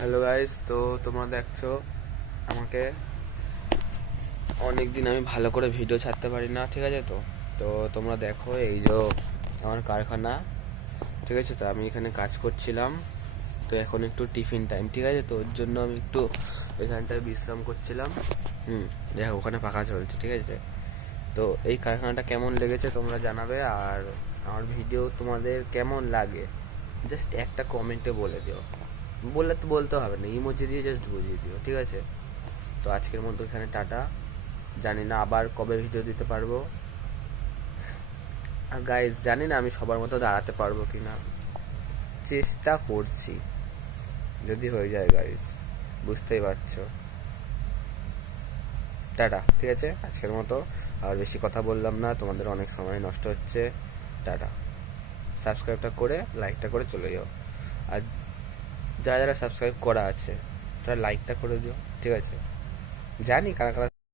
Hello guys, তো তোমরা দেখছো আমাকে অনেক দিন আমি ভালো করে ভিডিও ছাড়তে পারি না, ঠিক আছে? তো তো তোমরা দেখো, এই যে আমার কারখানা, ঠিক আছে? তো আমি এখানে কাজ করছিলাম। তো এখন একটু টিফিন টাইম, ঠিক আছে? তো ওর জন্য আমি একটু এখানটায় বিশ্রাম করছিলাম। দেখো ওখানে পাখা চলছে, ঠিক আছে? তো এই কারখানাটা কেমন লেগেছে তোমরা জানাবে, আর আমার ভিডিও তোমাদের কেমন লাগে জাস্ট একটা কমেন্টে বলে দিও। বললে তো বলতে হবে না, ইমোজি দিয়ে জাস্ট বুঝিয়ে দিও, ঠিক আছে? তো আজকের মতো এখানে টাটা। জানি না আবার কবে ভিডিও দিতে পারবো। আর গাইজ, জানি না আমি সবার মতো দাঁড়াতে পারবো কিনা, চেষ্টা করছি। যদি হয়ে যায় গাইজ, বুঝতেই পারছো। টাটা, ঠিক আছে? আজকের মতো আর বেশি কথা বললাম না, তোমাদের অনেক সময় নষ্ট হচ্ছে। টাটা। সাবস্ক্রাইবটা করে লাইকটা করে চলে যাও। আর যারা যারা সাবস্ক্রাইব করা আছে তারা লাইকটা করে দিও, ঠিক আছে? জানি কারা কারা